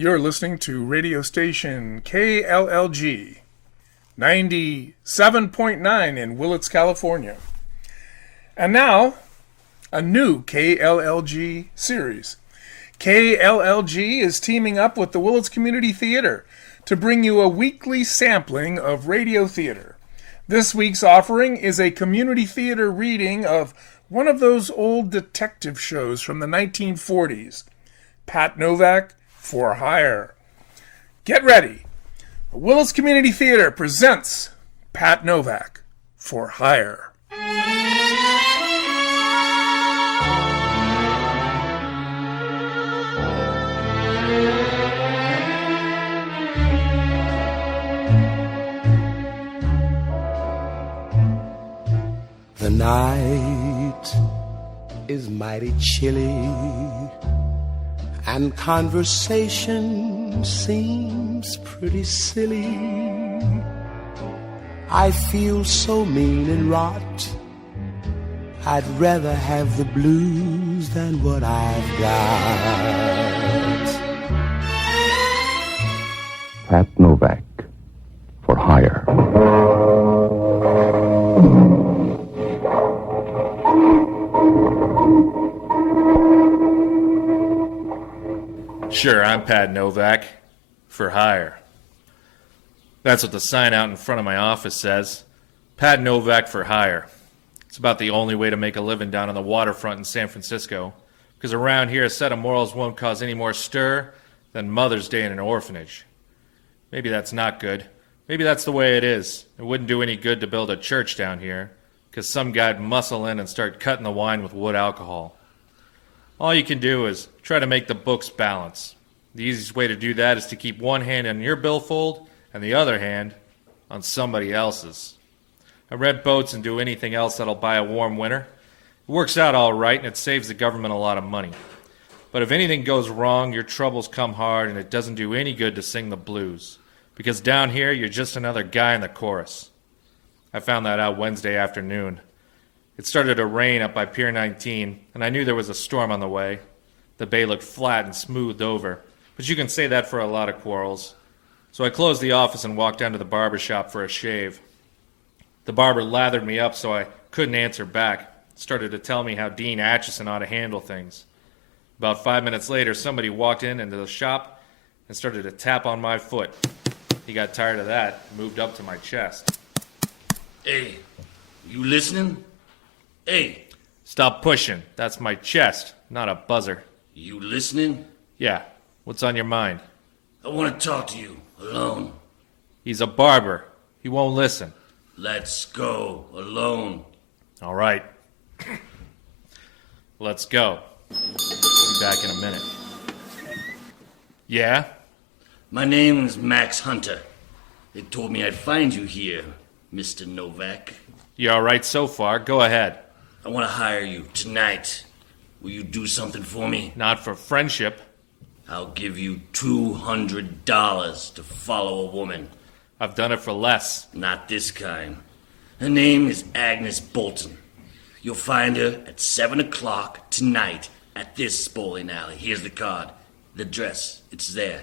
You're listening to radio station KLLG 97.9 in Willits, California. And now, a new KLLG series. KLLG is teaming up with the Willits Community Theatre to bring you a weekly sampling of radio theater. This week's offering is a community theater reading of one of those old detective shows from the 1940s, Pat Novak, For Hire. Get ready. The Willits Community Theatre presents Pat Novak, For Hire. The night is mighty chilly, and conversation seems pretty silly. I feel so mean and rot, I'd rather have the blues than what I've got. Pat Novak, For Hire. Sure, I'm Pat Novak, for hire. That's what the sign out in front of my office says. Pat Novak for hire. It's about the only way to make a living down on the waterfront in San Francisco, because around here a set of morals won't cause any more stir than Mother's Day in an orphanage. Maybe that's not good. Maybe that's the way it is. It wouldn't do any good to build a church down here, because some guy'd muscle in and start cutting the wine with wood alcohol. All you can do is try to make the books balance. The easiest way to do that is to keep one hand on your billfold and the other hand on somebody else's. I rent boats and do anything else that'll buy a warm winter. It works out all right and it saves the government a lot of money. But if anything goes wrong, your troubles come hard and it doesn't do any good to sing the blues. Because down here, you're just another guy in the chorus. I found that out Wednesday afternoon. It started to rain up by Pier 19, and I knew there was a storm on the way. The bay looked flat and smoothed over, but you can say that for a lot of quarrels. So I closed the office and walked down to the barber shop for a shave. The barber lathered me up so I couldn't answer back. Started to tell me how Dean Acheson ought to handle things. About 5 minutes later, somebody walked into the shop and started to tap on my foot. He got tired of that and moved up to my chest. Hey, you listening? Hey. Stop pushing. That's my chest, not a buzzer. You listening? Yeah. What's on your mind? I want to talk to you, alone. He's a barber. He won't listen. Let's go, alone. All right. Let's go. Be back in a minute. Yeah? My name is Max Hunter. They told me I'd find you here, Mr. Novak. You all right so far? Go ahead. I want to hire you tonight. Will you do something for me? Not for friendship. I'll give you $200 to follow a woman. I've done it for less. Not this kind. Her name is Agnes Bolton. You'll find her at 7 o'clock tonight at this bowling alley. Here's the card. The address. It's there.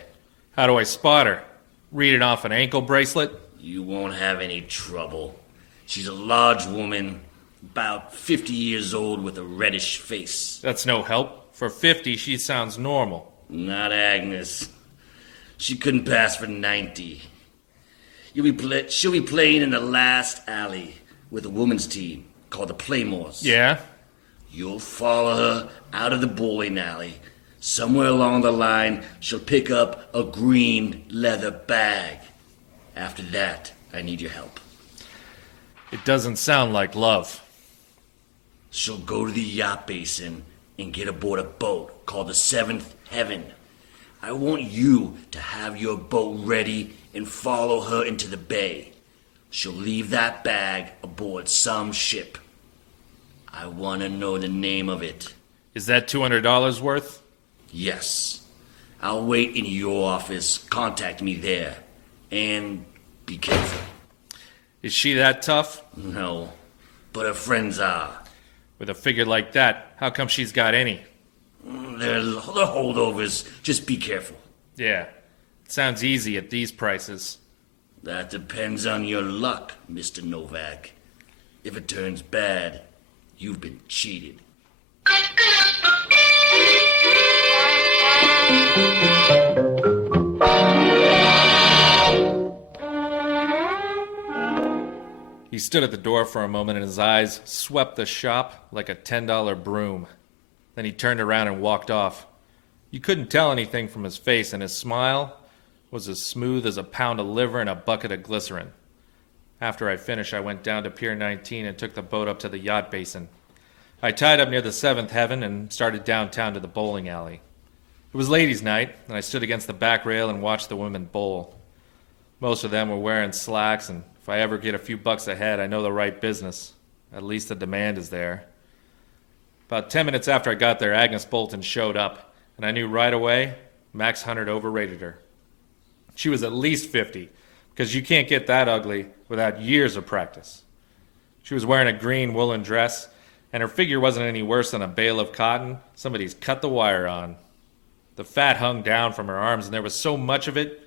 How do I spot her? Read it off an ankle bracelet? You won't have any trouble. She's a large woman, about 50 years old with a reddish face. That's no help. For 50, she sounds normal. Not Agnes. She couldn't pass for 90. She'll be playing in the last alley with a women's team called the Playmores. Yeah? You'll follow her out of the bowling alley. Somewhere along the line, she'll pick up a green leather bag. After that, I need your help. It doesn't sound like love. She'll go to the yacht basin and get aboard a boat called the Seventh Heaven. I want you to have your boat ready and follow her into the bay. She'll leave that bag aboard some ship. I want to know the name of it. Is that $200 worth? Yes. I'll wait in your office. Contact me there. And be careful. Is she that tough? No, but her friends are. With a figure like that, how come she's got any? They're holdovers. Just be careful. Yeah, it sounds easy at these prices. That depends on your luck, Mr. Novak. If it turns bad, you've been cheated. He stood at the door for a moment and his eyes swept the shop like a $10 broom. Then he turned around and walked off. You couldn't tell anything from his face, and his smile was as smooth as a pound of liver in a bucket of glycerin. After I finished, I went down to Pier 19 and took the boat up to the yacht basin. I tied up near the Seventh Heaven and started downtown to the bowling alley. It was ladies' night, and I stood against the back rail and watched the women bowl. Most of them were wearing slacks, and if I ever get a few bucks ahead, I know the right business. At least the demand is there. About 10 minutes after I got there, Agnes Bolton showed up, and I knew right away Max Hunter overrated her. She was at least 50, because you can't get that ugly without years of practice. She was wearing a green woolen dress, and her figure wasn't any worse than a bale of cotton somebody's cut the wire on. The fat hung down from her arms, and there was so much of it,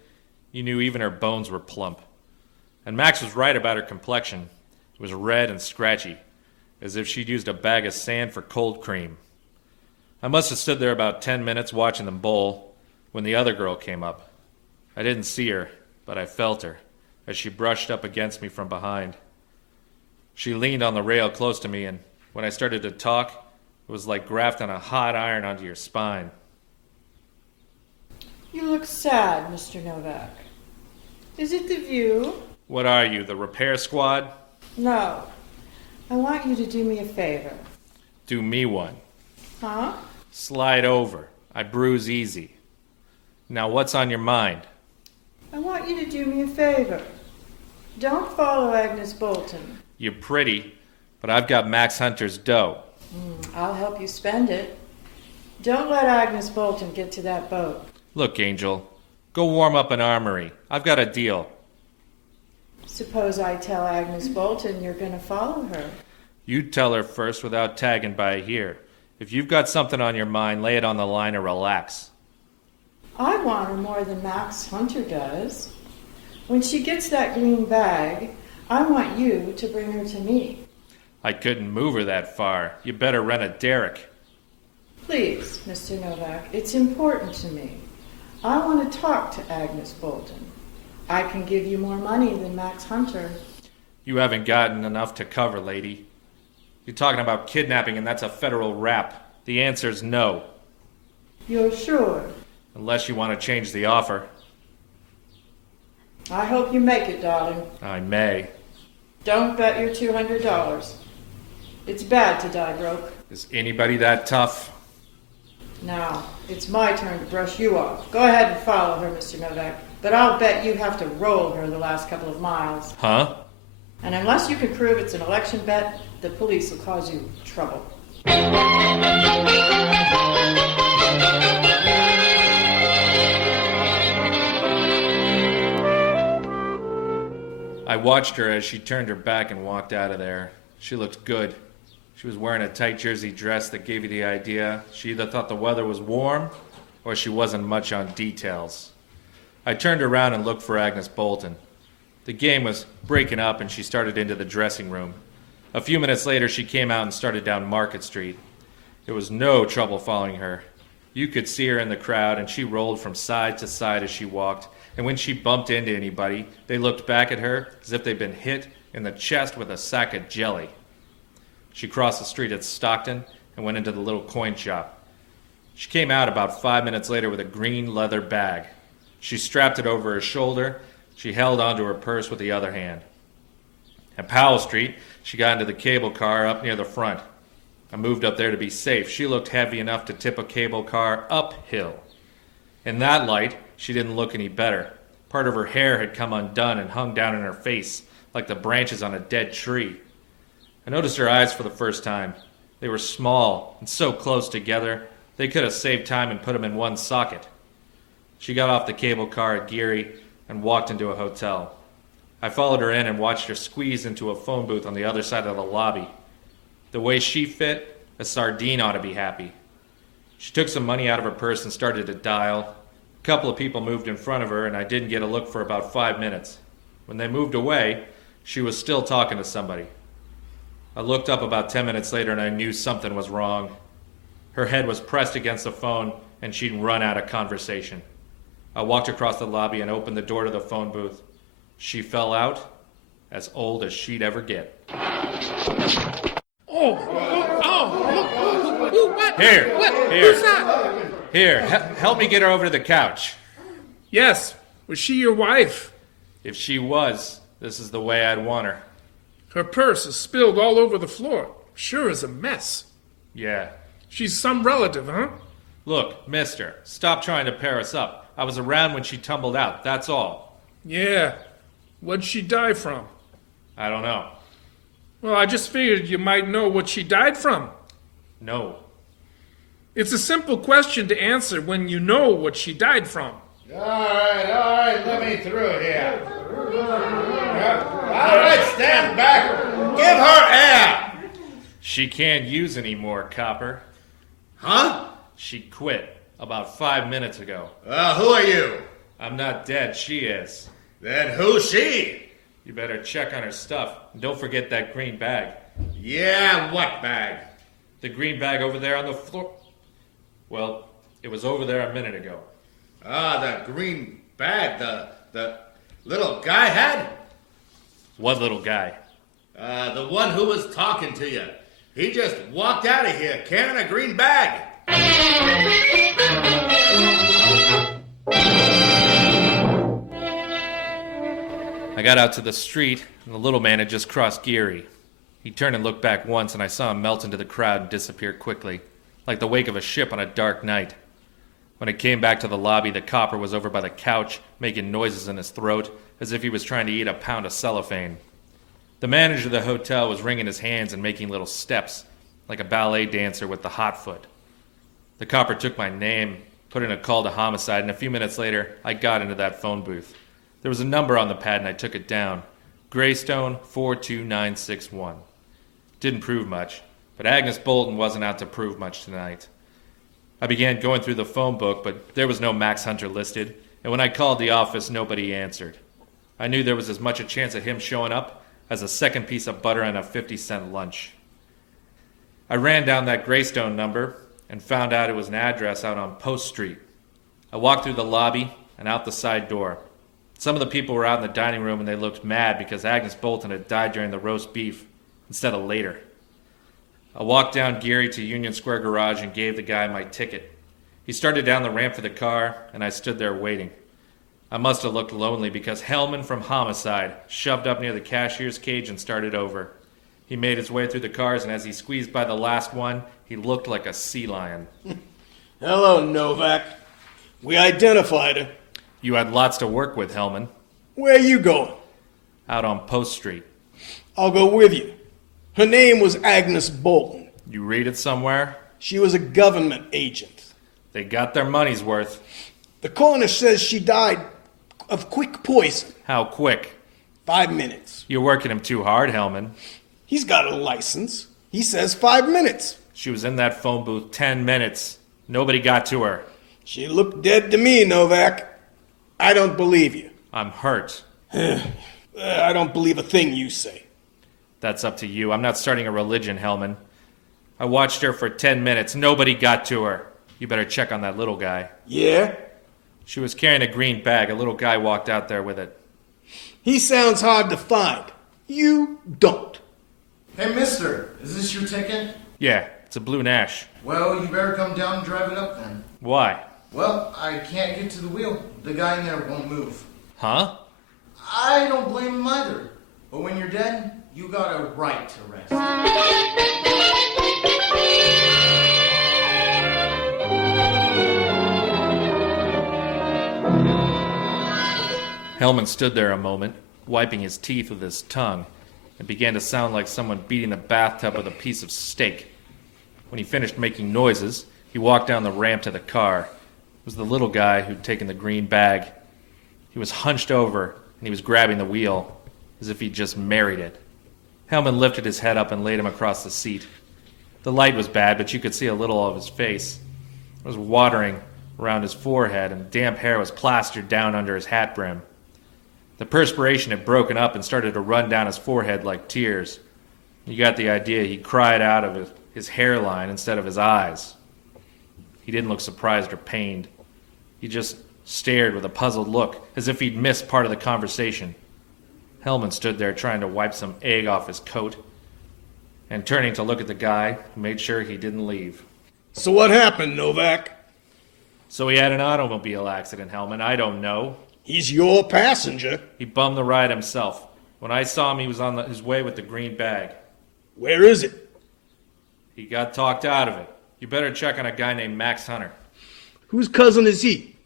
you knew even her bones were plump. And Max was right about her complexion. It was red and scratchy, as if she'd used a bag of sand for cold cream. I must have stood there about 10 minutes watching them bowl when the other girl came up. I didn't see her, but I felt her as she brushed up against me from behind. She leaned on the rail close to me, and when I started to talk, it was like grafting a hot iron onto your spine. You look sad, Mr. Novak. Is it the view? What are you, the repair squad? No. I want you to do me a favor. Do me one. Huh? Slide over. I bruise easy. Now what's on your mind? I want you to do me a favor. Don't follow Agnes Bolton. You're pretty, but I've got Max Hunter's dough. I'll help you spend it. Don't let Agnes Bolton get to that boat. Look, Angel, go warm up an armory. I've got a deal. Suppose I tell Agnes Bolton you're going to follow her. You tell her first without tagging by here. If you've got something on your mind, lay it on the line or relax. I want her more than Max Hunter does. When she gets that green bag, I want you to bring her to me. I couldn't move her that far. You better rent a derrick. Please, Mr. Novak, it's important to me. I want to talk to Agnes Bolton. I can give you more money than Max Hunter. You haven't gotten enough to cover, lady. You're talking about kidnapping, and that's a federal rap. The answer's no. You're sure? Unless you want to change the offer. I hope you make it, darling. I may. Don't bet your $200. It's bad to die broke. Is anybody that tough? Now, it's my turn to brush you off. Go ahead and follow her, Mr. Novak. But I'll bet you have to roll her the last couple of miles. Huh? And unless you can prove it's an election bet, the police will cause you trouble. I watched her as she turned her back and walked out of there. She looked good. She was wearing a tight jersey dress that gave you the idea she either thought the weather was warm or she wasn't much on details. I turned around and looked for Agnes Bolton. The game was breaking up and she started into the dressing room. A few minutes later, she came out and started down Market Street. There was no trouble following her. You could see her in the crowd, and she rolled from side to side as she walked, and when she bumped into anybody, they looked back at her as if they'd been hit in the chest with a sack of jelly. She crossed the street at Stockton and went into the little coin shop. She came out about 5 minutes later with a green leather bag. She strapped it over her shoulder. She held onto her purse with the other hand. At Powell Street, she got into the cable car up near the front. I moved up there to be safe. She looked heavy enough to tip a cable car uphill. In that light, she didn't look any better. Part of her hair had come undone and hung down in her face, like the branches on a dead tree. I noticed her eyes for the first time. They were small and so close together, they could have saved time and put them in one socket. She got off the cable car at Geary and walked into a hotel. I followed her in and watched her squeeze into a phone booth on the other side of the lobby. The way she fit, a sardine ought to be happy. She took some money out of her purse and started to dial. A couple of people moved in front of her, and I didn't get a look for about 5 minutes. When they moved away, she was still talking to somebody. I looked up about 10 minutes later, and I knew something was wrong. Her head was pressed against the phone, and she'd run out of conversation. I walked across the lobby and opened the door to the phone booth. She fell out, as old as she'd ever get. Here. Who's that? Here, help me get her over to the couch. Yes. Was she your wife? If she was, this is the way I'd want her. Her purse is spilled all over the floor. Sure is a mess. Yeah. She's some relative, huh? Look, mister, stop trying to pair us up. I was around when she tumbled out, that's all. Yeah. What'd she die from? I don't know. Well, I just figured you might know what she died from. No. It's a simple question to answer when you know what she died from. All right, let me through here. All right, stand back. Give her air. She can't use anymore, Copper. Huh? She quit about 5 minutes ago. Who are you? I'm not dead, she is. Then who's she? You better check on her stuff. And don't forget that green bag. Yeah, what bag? The green bag over there on the floor. Well, it was over there a minute ago. The green bag the little guy had? What little guy? The one who was talking to you. He just walked out of here carrying a green bag. I got out to the street, and the little man had just crossed Geary. He turned and looked back once, and I saw him melt into the crowd and disappear quickly, like the wake of a ship on a dark night. When I came back to the lobby, the copper was over by the couch, making noises in his throat, as if he was trying to eat a pound of cellophane. The manager of the hotel was wringing his hands and making little steps, like a ballet dancer with the hot foot. The copper took my name, put in a call to homicide, and a few minutes later, I got into that phone booth. There was a number on the pad, and I took it down. Greystone 42961. Didn't prove much, but Agnes Bolton wasn't out to prove much tonight. I began going through the phone book, but there was no Max Hunter listed, and when I called the office, nobody answered. I knew there was as much a chance of him showing up as a second piece of butter on a 50-cent lunch. I ran down that Greystone number and found out it was an address out on Post Street. I walked through the lobby and out the side door. Some of the people were out in the dining room and they looked mad because Agnes Bolton had died during the roast beef instead of later. I walked down Geary to Union Square Garage and gave the guy my ticket. He started down the ramp for the car, and I stood there waiting. I must have looked lonely because Hellman from Homicide shoved up near the cashier's cage and started over. He made his way through the cars, and as he squeezed by the last one, he looked like a sea lion. Hello, Novak. We identified her. You had lots to work with, Hellman. Where are you going? Out on Post Street. I'll go with you. Her name was Agnes Bolton. You read it somewhere? She was a government agent. They got their money's worth. The coroner says she died of quick poison. How quick? 5 minutes. You're working him too hard, Hellman. He's got a license. He says 5 minutes. She was in that phone booth 10 minutes. Nobody got to her. She looked dead to me, Novak. I don't believe you. I'm hurt. I don't believe a thing you say. That's up to you. I'm not starting a religion, Hellman. I watched her for 10 minutes. Nobody got to her. You better check on that little guy. Yeah? She was carrying a green bag. A little guy walked out there with it. He sounds hard to find. You don't. Hey, mister, is this your ticket? Yeah, it's a blue Nash. Well, you better come down and drive it up then. Why? Well, I can't get to the wheel. The guy in there won't move. Huh? I don't blame him either. But when you're dead, you got a right to rest. Hellman stood there a moment, wiping his teeth with his tongue. It began to sound like someone beating the bathtub with a piece of steak. When he finished making noises, he walked down the ramp to the car. It was the little guy who'd taken the green bag. He was hunched over, and he was grabbing the wheel, as if he'd just married it. Hellman lifted his head up and laid him across the seat. The light was bad, but you could see a little of his face. It was watering, around his forehead, and damp hair was plastered down under his hat brim. The perspiration had broken up and started to run down his forehead like tears. You got the idea. He cried out of his hairline instead of his eyes. He didn't look surprised or pained. He just stared with a puzzled look, as if he'd missed part of the conversation. Hellman stood there trying to wipe some egg off his coat, and turning to look at the guy, made sure he didn't leave. So what happened, Novak? So he had an automobile accident, Hellman. I don't know. He's your passenger. He bummed the ride himself. When I saw him, he was on his way with the green bag. Where is it? He got talked out of it. You better check on a guy named Max Hunter. Whose cousin is he?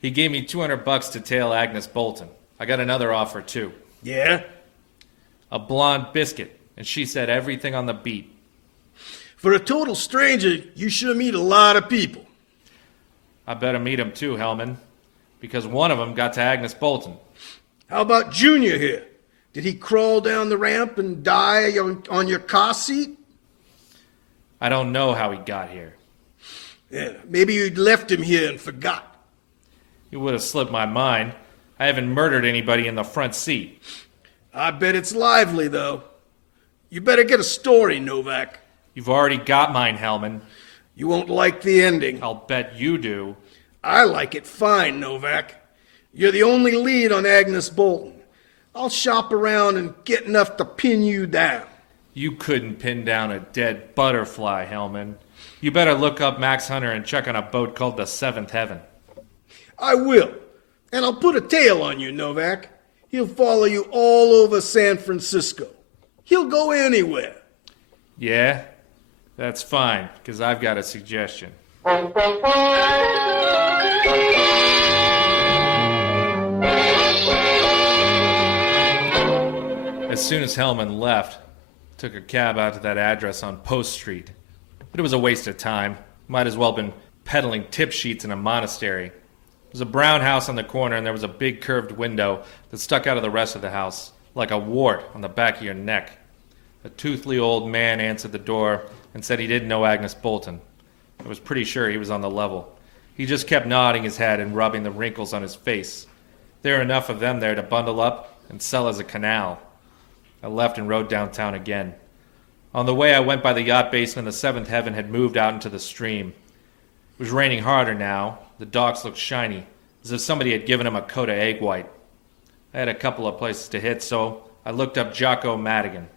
He gave me $200 to tail Agnes Bolton. I got another offer, too. Yeah? A blonde biscuit, and she said everything on the beat. For a total stranger, you sure meet a lot of people. I better meet him, too, Hellman, because one of them got to Agnes Bolton. How about Junior here? Did he crawl down the ramp and die on your car seat? I don't know how he got here. Yeah, maybe you'd left him here and forgot. You would have slipped my mind. I haven't murdered anybody in the front seat. I bet it's lively, though. You better get a story, Novak. You've already got mine, Hellman. You won't like the ending. I'll bet you do. I like it fine, Novak. You're the only lead on Agnes Bolton. I'll shop around and get enough to pin you down. You couldn't pin down a dead butterfly, Hellman. You better look up Max Hunter and check on a boat called the Seventh Heaven. I will. And I'll put a tail on you, Novak. He'll follow you all over San Francisco. He'll go anywhere. Yeah? That's fine, because I've got a suggestion. As soon as Hellman left, took a cab out to that address on Post Street. But it was a waste of time. Might as well have been peddling tip sheets in a monastery. There was a brown house on the corner, and there was a big curved window that stuck out of the rest of the house, like a wart on the back of your neck. A toothly old man answered the door and said he didn't know Agnes Bolton. I was pretty sure he was on the level. He just kept nodding his head and rubbing the wrinkles on his face. There were enough of them there to bundle up and sell as a canal. I left and rode downtown again. On the way, I went by the yacht basin, and the Seventh Heaven had moved out into the stream. It was raining harder now. The docks looked shiny, as if somebody had given him a coat of egg white. I had a couple of places to hit, so I looked up Jocko Madigan.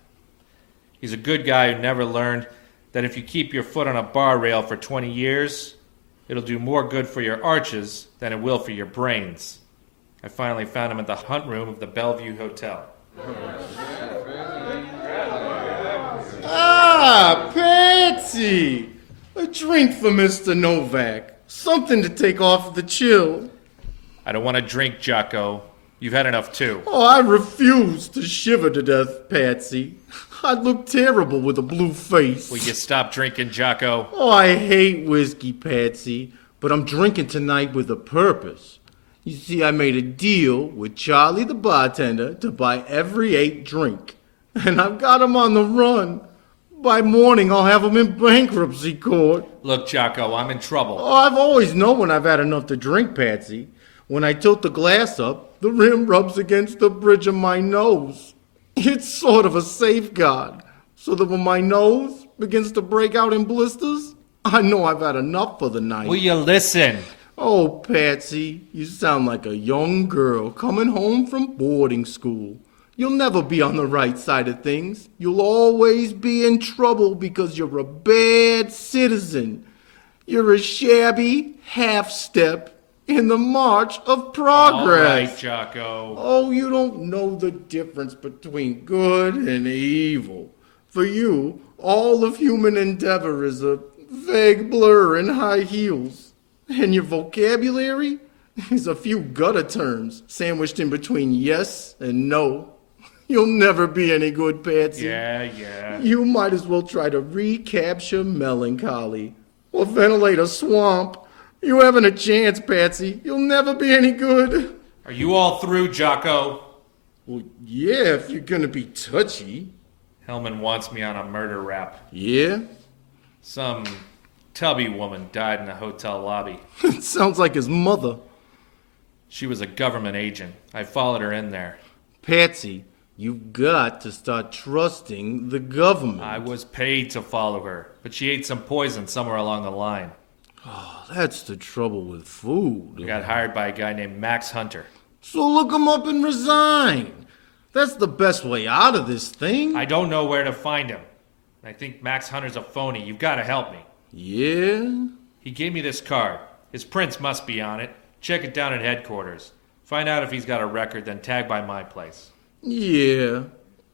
He's a good guy who never learned that if you keep your foot on a bar rail for 20 years, it'll do more good for your arches than it will for your brains. I finally found him at the hunt room of the Bellevue Hotel. Ah, Patsy! A drink for Mr. Novak. Something to take off the chill. I don't want to drink, Jocko. You've had enough, too. Oh, I refuse to shiver to death, Patsy. I'd look terrible with a blue face. Will you stop drinking, Jocko? Oh, I hate whiskey, Patsy, but I'm drinking tonight with a purpose. You see, I made a deal with Charlie the bartender to buy every 8 drink, and I've got him on the run. By morning, I'll have him in bankruptcy court. Look, Jocko, I'm in trouble. Oh, I've always known when I've had enough to drink, Patsy. When I tilt the glass up, the rim rubs against the bridge of my nose. It's sort of a safeguard, so that when my nose begins to break out in blisters, I know I've had enough for the night. Will you listen? Oh, Patsy, you sound like a young girl coming home from boarding school. You'll never be on the right side of things. You'll always be in trouble because you're a bad citizen. You're a shabby half-step in the march of progress. All right, Jocko. Oh, you don't know the difference between good and evil. For you, all of human endeavor is a vague blur in high heels. And your vocabulary is a few gutter terms sandwiched in between yes and no. You'll never be any good, Patsy. Yeah. You might as well try to recapture melancholy or ventilate a swamp. You haven't a chance, Patsy. You'll never be any good. Are you all through, Jocko? Well, yeah, if you're gonna be touchy. Hellman wants me on a murder rap. Yeah? Some Tubby woman died in a hotel lobby. It sounds like his mother. She was a government agent. I followed her in there. Patsy, you've got to start trusting the government. I was paid to follow her, but she ate some poison somewhere along the line. Oh, that's the trouble with food. I got hired by a guy named Max Hunter. So look him up and resign. That's the best way out of this thing. I don't know where to find him. I think Max Hunter's a phony. You've got to help me. Yeah? He gave me this card. His prints must be on it. Check it down at headquarters. Find out if he's got a record, then tag by my place. Yeah.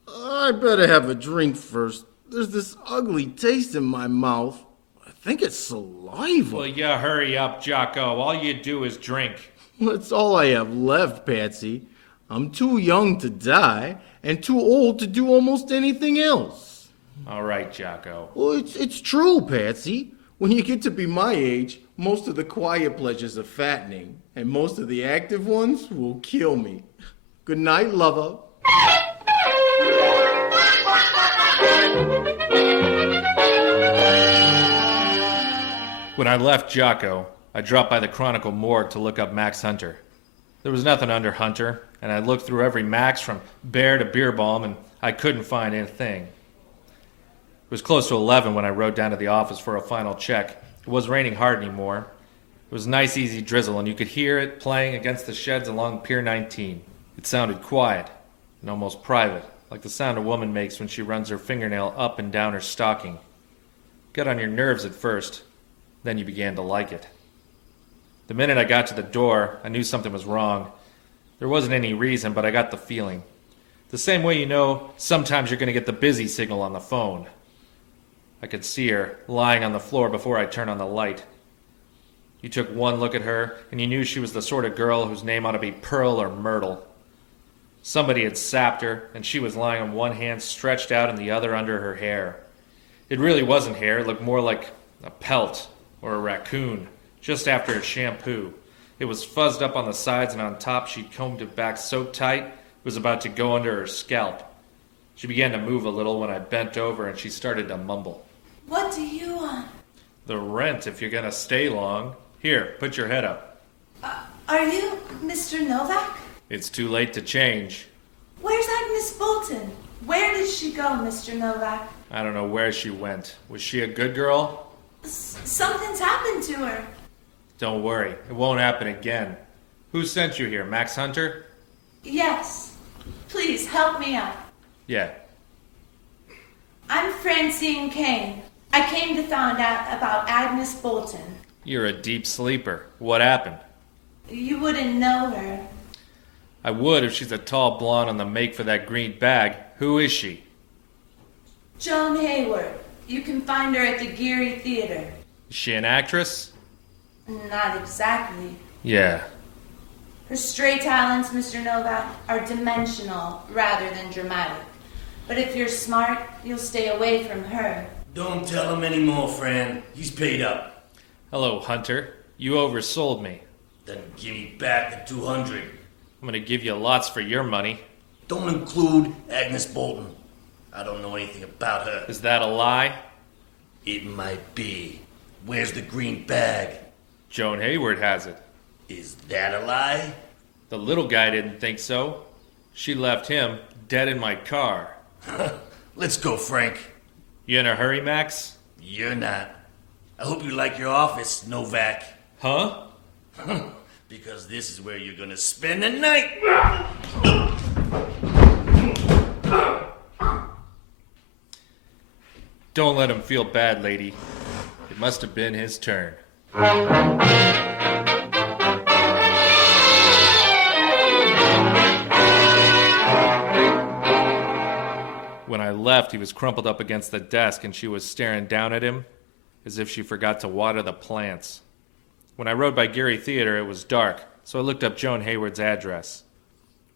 I better have a drink first. There's this ugly taste in my mouth. I think it's saliva. Well, you hurry up, Jocko. All you do is drink. That's all I have left, Patsy. I'm too young to die and too old to do almost anything else. All right, Jocko. Well, it's true, Patsy. When you get to be my age, most of the quiet pleasures are fattening, and most of the active ones will kill me. Good night, lover. When I left Jocko, I dropped by the Chronicle morgue to look up Max Hunter. There was nothing under Hunter, and I looked through every Max from Bear to Beer Balm, and I couldn't find anything. It was close to 11 when I rode down to the office for a final check. It wasn't raining hard anymore. It was a nice, easy drizzle, and you could hear it playing against the sheds along Pier 19. It sounded quiet and almost private, like the sound a woman makes when she runs her fingernail up and down her stocking. Got on your nerves at first, then you began to like it. The minute I got to the door, I knew something was wrong. There wasn't any reason, but I got the feeling. The same way you know sometimes you're going to get the busy signal on the phone. I could see her lying on the floor before I turned on the light. You took one look at her, and you knew she was the sort of girl whose name ought to be Pearl or Myrtle. Somebody had sapped her, and she was lying on one hand stretched out and the other under her hair. It really wasn't hair. It looked more like a pelt or a raccoon, just after a shampoo. It was fuzzed up on the sides, and on top she'd combed it back so tight it was about to go under her scalp. She began to move a little when I bent over, and she started to mumble. What do you want? The rent, if you're going to stay long. Here, put your head up. Are you Mr. Novak? It's too late to change. Where's Agnes Bolton? Where did she go, Mr. Novak? I don't know where she went. Was she a good girl? Something's happened to her. Don't worry, it won't happen again. Who sent you here, Max Hunter? Yes. Please, help me out. Yeah. I'm Francine Kane. I came to find out about Agnes Bolton. You're a deep sleeper. What happened? You wouldn't know her. I would if she's a tall blonde on the make for that green bag. Who is she? Joan Hayward. You can find her at the Geary Theatre. Is she an actress? Not exactly. Yeah. Her stray talents, Mr. Novak, are dimensional rather than dramatic. But if you're smart, you'll stay away from her. Don't tell him anymore, Fran. He's paid up. Hello, Hunter. You oversold me. Then give me back the 200. I'm gonna give you lots for your money. Don't include Agnes Bolton. I don't know anything about her. Is that a lie? It might be. Where's the green bag? Joan Hayward has it. Is that a lie? The little guy didn't think so. She left him dead in my car. Let's go, Frank. You in a hurry, Max? You're not. I hope you like your office, Novak. Huh? Because this is where you're gonna spend the night. Don't let him feel bad, lady. It must have been his turn. When I left, he was crumpled up against the desk and she was staring down at him as if she forgot to water the plants. When I rode by Geary Theatre, it was dark, so I looked up Joan Hayward's address.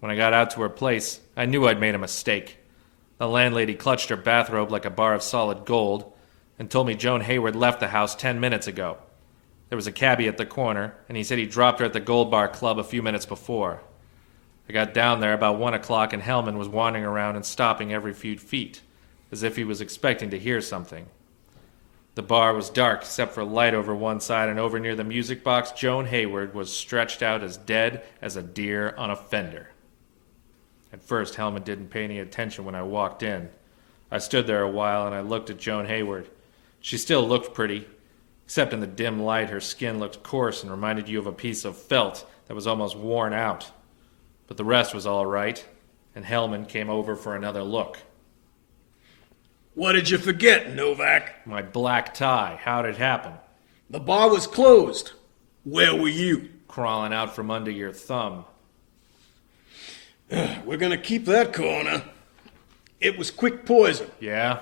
When I got out to her place, I knew I'd made a mistake. The landlady clutched her bathrobe like a bar of solid gold and told me Joan Hayward left the house 10 minutes ago. There was a cabbie at the corner, and he said he dropped her at the Gold Bar Club a few minutes before. I got down there about 1 o'clock, and Hellman was wandering around and stopping every few feet, as if he was expecting to hear something. The bar was dark except for light over one side, and over near the music box, Joan Hayward was stretched out as dead as a deer on a fender. At first, Hellman didn't pay any attention when I walked in. I stood there a while and I looked at Joan Hayward. She still looked pretty, except in the dim light her skin looked coarse and reminded you of a piece of felt that was almost worn out. But the rest was all right, and Hellman came over for another look. What did you forget, Novak? My black tie. How'd it happen? The bar was closed. Where were you? Crawling out from under your thumb. We're gonna keep that corner. It was quick poison. Yeah?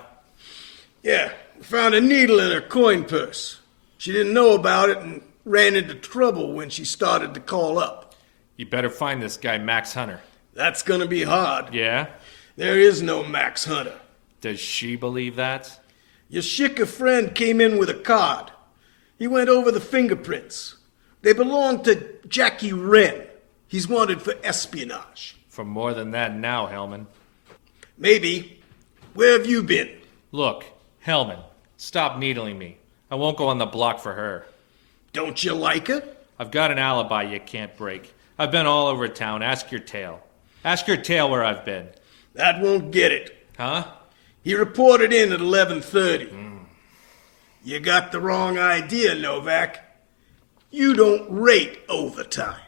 Yeah, we found a needle in her coin purse. She didn't know about it and ran into trouble when she started to call up. You better find this guy, Max Hunter. That's gonna be hard. Yeah? There is no Max Hunter. Does she believe that? Your Shika friend came in with a card. He went over the fingerprints. They belong to Jackie Wren. He's wanted for espionage. For more than that now, Hellman. Maybe. Where have you been? Look, Hellman, stop needling me. I won't go on the block for her. Don't you like her? I've got an alibi you can't break. I've been all over town. Ask your tail. Ask your tail where I've been. That won't get it. Huh? He reported in at 11:30. You got the wrong idea, Novak. You don't rate overtime.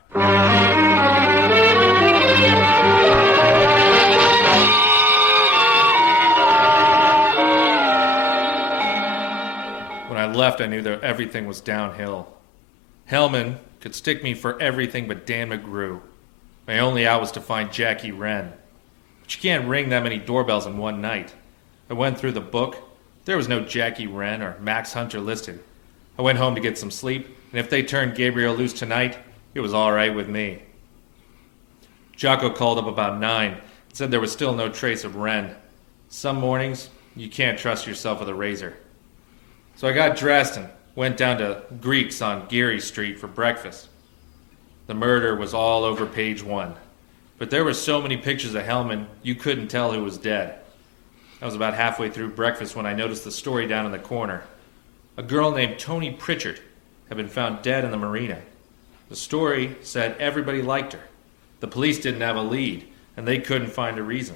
When I left, I knew that everything was downhill. Hellman could stick me for everything but Dan McGrew. My only out was to find Jackie Wren. But you can't ring that many doorbells in one night. I went through the book. There was no Jackie Wren or Max Hunter listed. I went home to get some sleep, and if they turned Gabriel loose tonight, it was all right with me. Jocko called up about 9 and said there was still no trace of Wren. Some mornings, you can't trust yourself with a razor. So I got dressed and went down to Greek's on Geary Street for breakfast. The murder was all over page 1, but there were so many pictures of Hellman you couldn't tell who was dead. I was about halfway through breakfast when I noticed the story down in the corner. A girl named Toni Pritchard had been found dead in the marina. The story said everybody liked her. The police didn't have a lead, and they couldn't find a reason.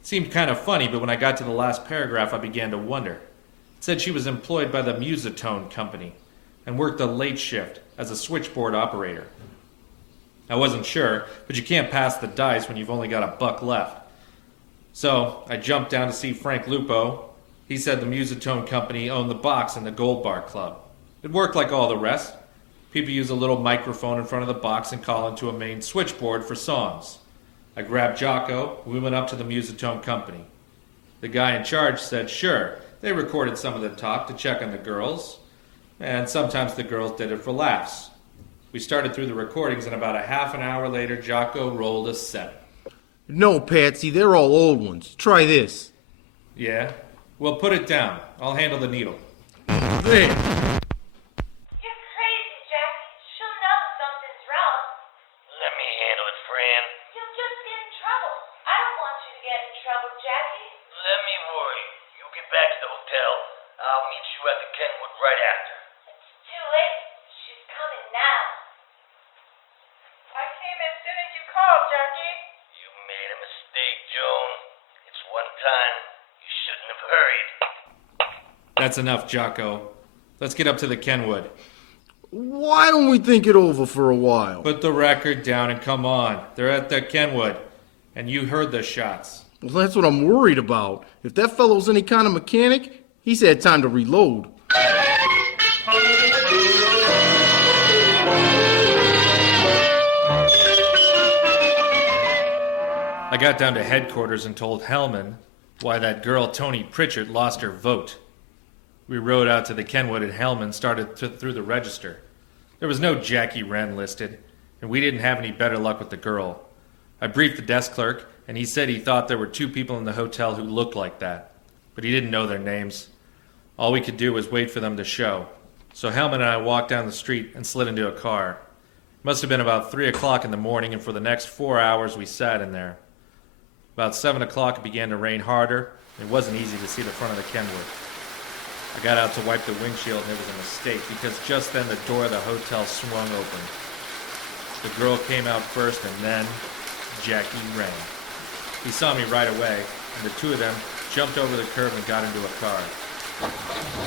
It seemed kind of funny, but when I got to the last paragraph, I began to wonder. It said she was employed by the Musitone Company and worked the late shift as a switchboard operator. I wasn't sure, but you can't pass the dice when you've only got $1 left. So I jumped down to see Frank Lupo. He said the Musitone Company owned the box in the Gold Bar Club. It worked like all the rest. People use a little microphone in front of the box and call into a main switchboard for songs. I grabbed Jocko. We went up to the Musitone Company. The guy in charge said, sure, they recorded some of the talk to check on the girls, and sometimes the girls did it for laughs. We started through the recordings, and about a half an hour later, Jocko rolled a 7. No, Patsy, they're all old ones. Try this. Yeah? Well, put it down. I'll handle the needle. There. You're crazy, Jackie. She'll know something's wrong. Let me handle it, Fran. You'll just get in trouble. I don't want you to get in trouble, Jackie. Let me worry. You get back to the hotel. I'll meet you at the Kenwood right after. It's too late. She's coming now. I came as soon as you called, Jackie. You made a mistake, Joan. It's one time. You shouldn't have hurried. That's enough, Jocko. Let's get up to the Kenwood. Why don't we think it over for a while? Put the record down and come on. They're at the Kenwood. And you heard the shots. Well, that's what I'm worried about. If that fellow's any kind of mechanic, he's had time to reload. I got down to headquarters and told Hellman why that girl Toni Pritchard lost her vote. We rode out to the Kenwood and Hellman started through the register. There was no Jackie Wren listed, and we didn't have any better luck with the girl. I briefed the desk clerk, and he said he thought there were 2 people in the hotel who looked like that, but he didn't know their names. All we could do was wait for them to show. So Hellman and I walked down the street and slid into a car. It must have been about 3 o'clock in the morning, and for the next 4 hours we sat in there. About 7 o'clock it began to rain harder, and it wasn't easy to see the front of the Kenwood. I got out to wipe the windshield and it was a mistake because just then the door of the hotel swung open. The girl came out first and then Jackie ran. He saw me right away and the two of them jumped over the curb and got into a car.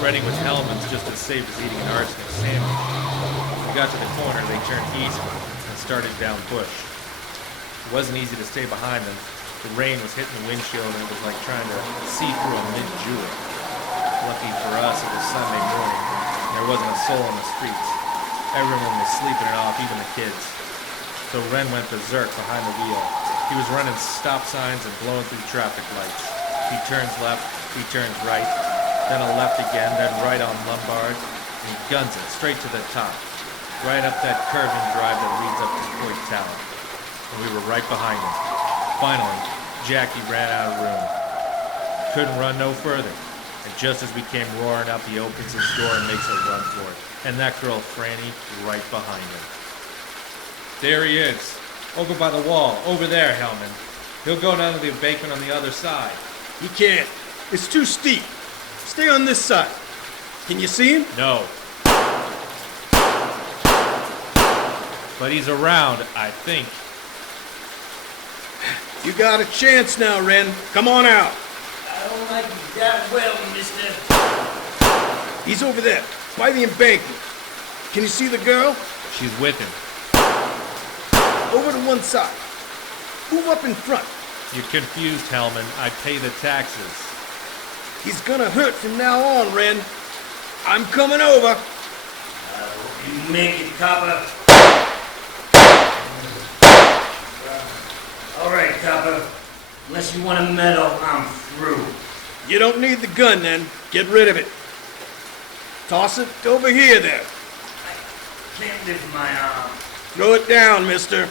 Running with Hellman's just as safe as eating an arsenic sandwich. When we got to the corner, they turned east and started down Bush. It wasn't easy to stay behind them. The rain was hitting the windshield and it was like trying to see through a mid-Jewel. Lucky for us, it was Sunday morning, and there wasn't a soul on the streets. Everyone was sleeping it off, even the kids. So Ren went berserk behind the wheel. He was running stop signs and blowing through traffic lights. He turns left, he turns right, then a left again, then right on Lombard, and he guns it straight to the top, right up that curving drive that leads up to Coit Tower. And we were right behind him. Finally, Jackie ran out of room. Couldn't run no further. And just as we came roaring up, he opens his door and makes a run for it. And that girl, Franny, right behind him. There he is. Over by the wall. Over there, Hellman. He'll go down to the embankment on the other side. He can't. It's too steep. Stay on this side. Can you see him? No. But he's around, I think. You got a chance now, Ren. Come on out. I don't like you that well, mister. He's over there, by the embankment. Can you see the girl? She's with him. Over to one side. Move up in front. You're confused, Hellman. I pay the taxes. He's gonna hurt from now on, Ren. I'm coming over. I hope you make it, copper. All right, copper. Unless you want to meddle, I'm through. You don't need the gun, then. Get rid of it. Toss it over here, there. I can't lift my arm. Throw it down, mister.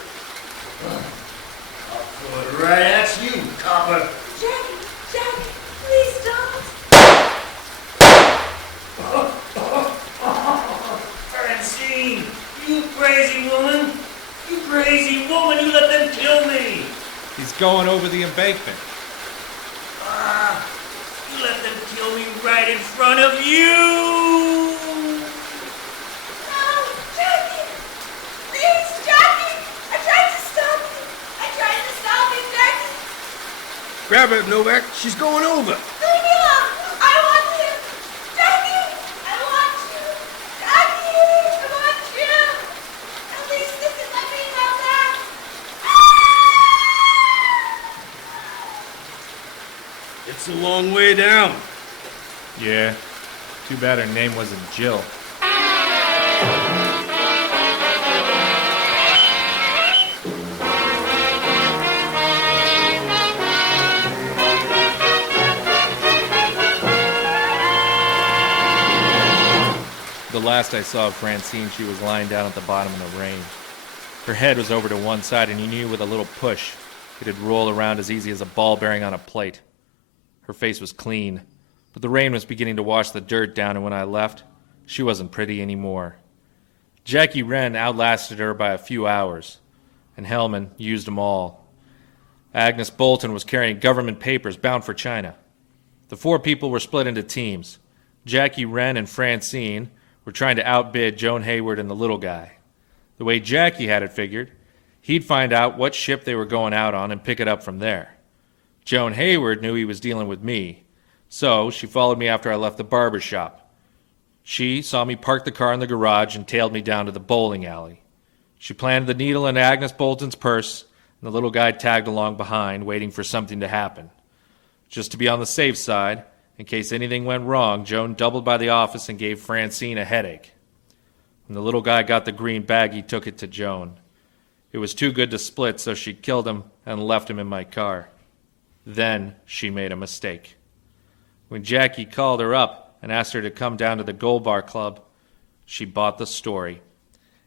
I'll throw it right at you, copper. Jackie, please don't. Francine, you crazy woman. You crazy woman, you let them kill me. He's going over the embankment. You let them kill me right in front of you. No, Jackie. Please, Jackie. I tried to stop you, Jackie. Grab her, Novak. She's going over. Leave me alone. I want him. Jackie, I want you. Jackie, I want you. At least this is my female back. It's a long way down. Yeah. Too bad her name wasn't Jill. The last I saw of Francine, she was lying down at the bottom in the rain. Her head was over to one side, and you knew with a little push, it'd roll around as easy as a ball bearing on a plate. Her face was clean, but the rain was beginning to wash the dirt down, and when I left, she wasn't pretty anymore. Jackie Wren outlasted her by a few hours, and Hellman used them all. Agnes Bolton was carrying government papers bound for China. The four people were split into teams. Jackie Wren and Francine were trying to outbid Joan Hayward and the little guy. The way Jackie had it figured, he'd find out what ship they were going out on and pick it up from there. Joan Hayward knew he was dealing with me, so she followed me after I left the barber shop. She saw me park the car in the garage and tailed me down to the bowling alley. She planted the needle in Agnes Bolton's purse, and the little guy tagged along behind, waiting for something to happen. Just to be on the safe side, in case anything went wrong, Joan doubled by the office and gave Francine a headache. When the little guy got the green bag, he took it to Joan. It was too good to split, so she killed him and left him in my car. Then she made a mistake. When Jackie called her up and asked her to come down to the Gold Bar Club, she bought the story.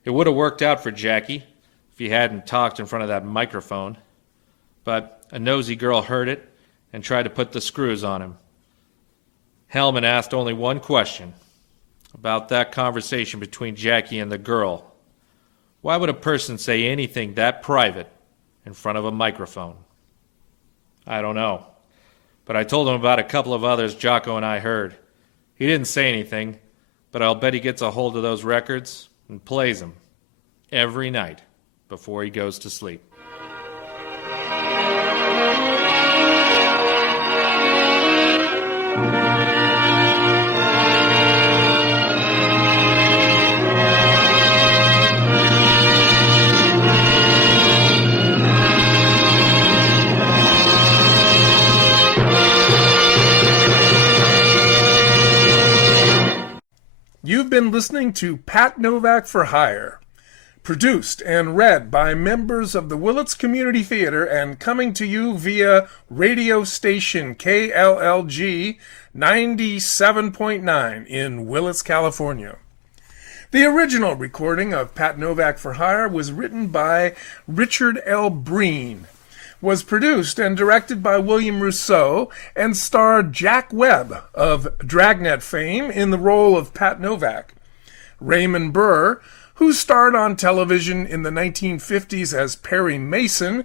It would have worked out for Jackie if he hadn't talked in front of that microphone. But a nosy girl heard it and tried to put the screws on him. Hellman asked only one question about that conversation between Jackie and the girl. Why would a person say anything that private in front of a microphone? I don't know, but I told him about a couple of others Jocko and I heard. He didn't say anything, but I'll bet he gets a hold of those records and plays them every night before he goes to sleep. You've been listening to Pat Novak for Hire, produced and read by members of the Willits Community Theatre and coming to you via radio station KLLG 97.9 in Willits, California. The original recording of Pat Novak for Hire was written by Richard L. Breen, was produced and directed by William Rousseau, and starred Jack Webb of Dragnet fame in the role of Pat Novak. Raymond Burr, who starred on television in the 1950s as Perry Mason,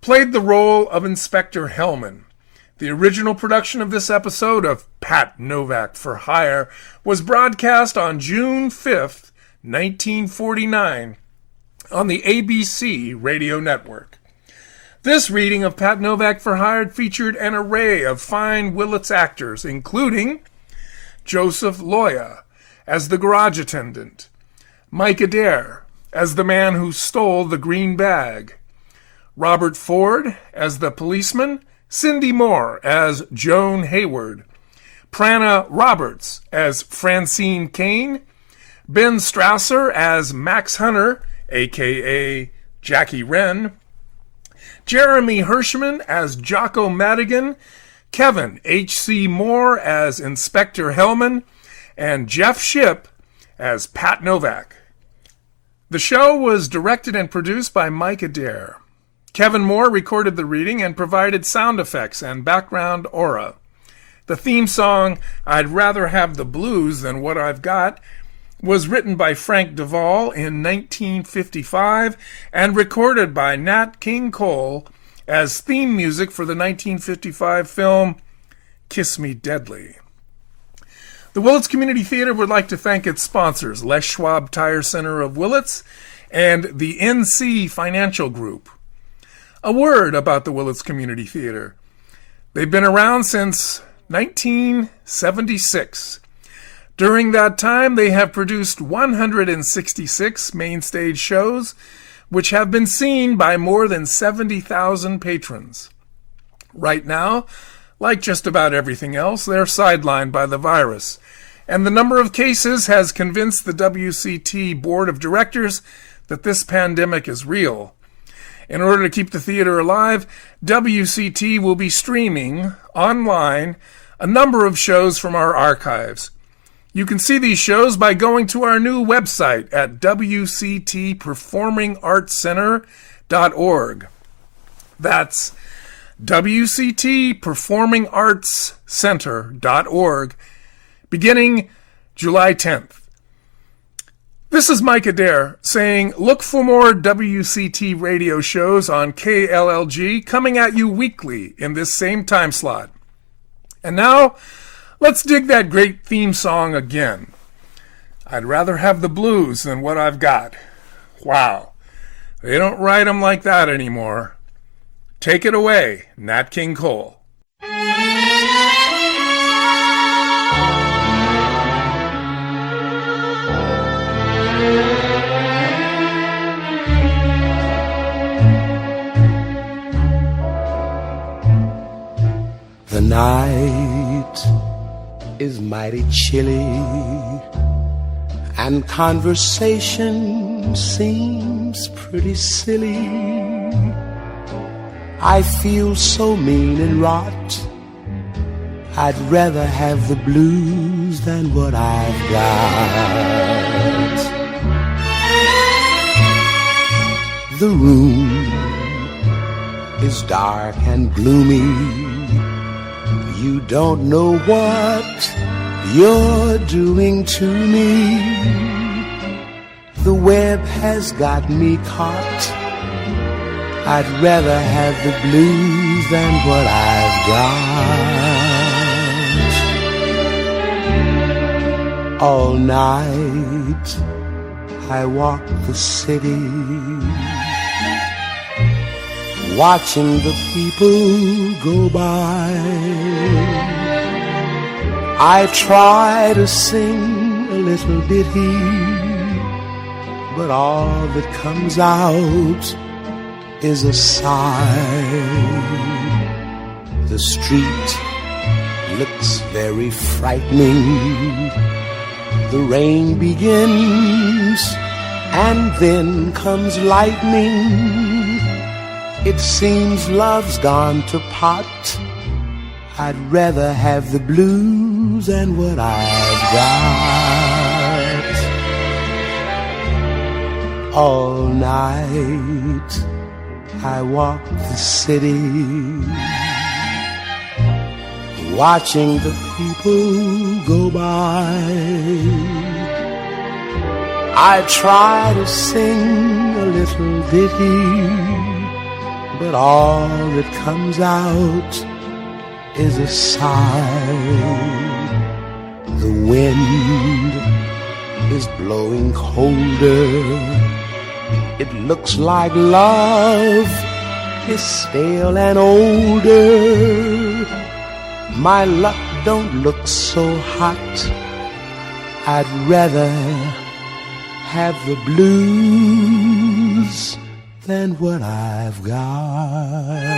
played the role of Inspector Hellman. The original production of this episode of Pat Novak for Hire was broadcast on June 5th, 1949, on the ABC radio network. This reading of Pat Novak for Hire featured an array of fine Willits actors, including Joseph Loya as the garage attendant, Mike Adair as the man who stole the green bag, Robert Ford as the policeman, Cindi Mohr as Joan Hayward, Plana Roberts as Francine Kane, Ben Strasser as Max Hunter, a.k.a. Jackie Wren, Jeremy Hersham as Jocko Madigan, Kevin H.C. Mohr as Inspector Hellman, and Jeff Shipp as Pat Novak. The show was directed and produced by Mike Adair. Kevin Mohr recorded the reading and provided sound effects and background aura. The theme song, I'd Rather Have the Blues Than What I've Got, was written by Frank Duvall in 1955 and recorded by Nat King Cole as theme music for the 1955 film Kiss Me Deadly. The Willits Community Theatre would like to thank its sponsors, Les Schwab Tire Center of Willits and the NC Financial Group. A word about the Willits Community Theatre. They've been around since 1976. During that time, they have produced 166 main stage shows, which have been seen by more than 70,000 patrons. Right now, like just about everything else, they're sidelined by the virus, and the number of cases has convinced the WCT Board of Directors that this pandemic is real. In order to keep the theater alive, WCT will be streaming online a number of shows from our archives. You can see these shows by going to our new website at WCTPerformingArtsCenter.org. That's WCTPerformingArtsCenter.org, beginning July 10th. This is Mike Adair saying, look for more WCT radio shows on KLLG coming at you weekly in this same time slot. And now, let's dig that great theme song again. I'd rather have the blues than what I've got. Wow, they don't write them like that anymore. Take it away, Nat King Cole. The night is mighty chilly, and conversation seems pretty silly. I feel so mean and rot, I'd rather have the blues than what I've got. The room is dark and gloomy. You don't know what you're doing to me. The web has got me caught. I'd rather have the blues than what I've got. All night I walk the city, watching the people go by. I try to sing a little ditty, but all that comes out is a sigh. The street looks very frightening. The rain begins, and then comes lightning. It seems love's gone to pot. I'd rather have the blues than what I've got. All night I walk the city, watching the people go by. I try to sing a little ditty, but all that comes out is a sigh. The wind is blowing colder. It looks like love is stale and older. My luck don't look so hot. I'd rather have the blues than what I've got.